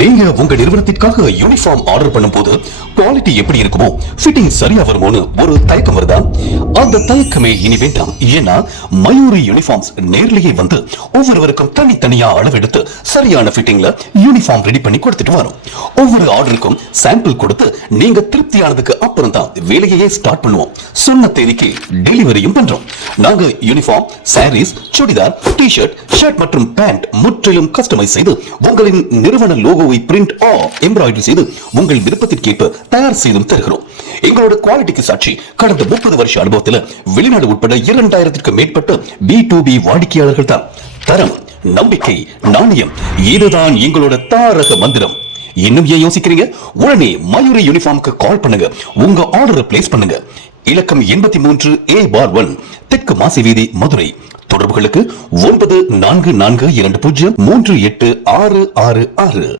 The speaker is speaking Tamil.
நீங்க உங்க நிறுவனத்திற்காக யூனிஃபார்ம் ஆர்டர் பண்ணும்போது குவாலிட்டி எப்படி இருக்குமோ, ஃபிட்டிங் சரியா வருமோன்னு ஒரு தயக்கம் வருதா? அந்த தயக்கமே இனி வேண்டாம். ஏன்னா மயூரி யூனிஃபார்ம்ஸ் நேர்லயே வந்து ஒவ்வொருவருக்கும் தனித்தனியா அளவெடுத்து சரியான ஃபிட்டிங்ல யூனிஃபார்ம் ரெடி பண்ணி கொடுத்துட்டு வரோம். ஒவ்வொரு ஆர்டருக்கும் சாம்பிள் கொடுத்து நீங்க திருப்தியானதுக்கு அப்புறம் தான் வேலையே ஸ்டார்ட் பண்ணுவோம். சொன்ன தேதிக்கு டெலிவரியும் பண்றோம். நாங்க uniform, sarees, chudidar, t-shirt, shirt மற்றும் பேண்ட் முற்றிலும் கஸ்டமைஸ் செய்து உங்களின் நிறுவன லோகோவை பிரிண்ட் எம்ப்ராய்டரி செய்து உங்கள் விருப்பத்திற்கேற்ப தயார் செய்தும் தருகிறோம். எங்களோட குவாலிட்டிக்கு சாட்சி கடந்த 30 வருஷ அனுபவத்தில் வெளிநாடு உட்பட 2000க்கும் மேற்பட்ட B2B வாடிக்கையாளர்கள் தான். தரம், நம்பிக்கை, நாணயம், இதுதான் எங்களோட தாரக மந்திரம். இன்னும் ஏன் யோசிக்கிறீங்க? உடனே மயூரி யூனிஃபார்முக்கு கால் பண்ணுங்க. உங்க ஆர்டரை பிளேஸ் பண்ணுங்க. இலக்கம் 83A/1, தெற்கு மாசி வீதி, மதுரை. தொடர்புகளுக்கு 9442038666.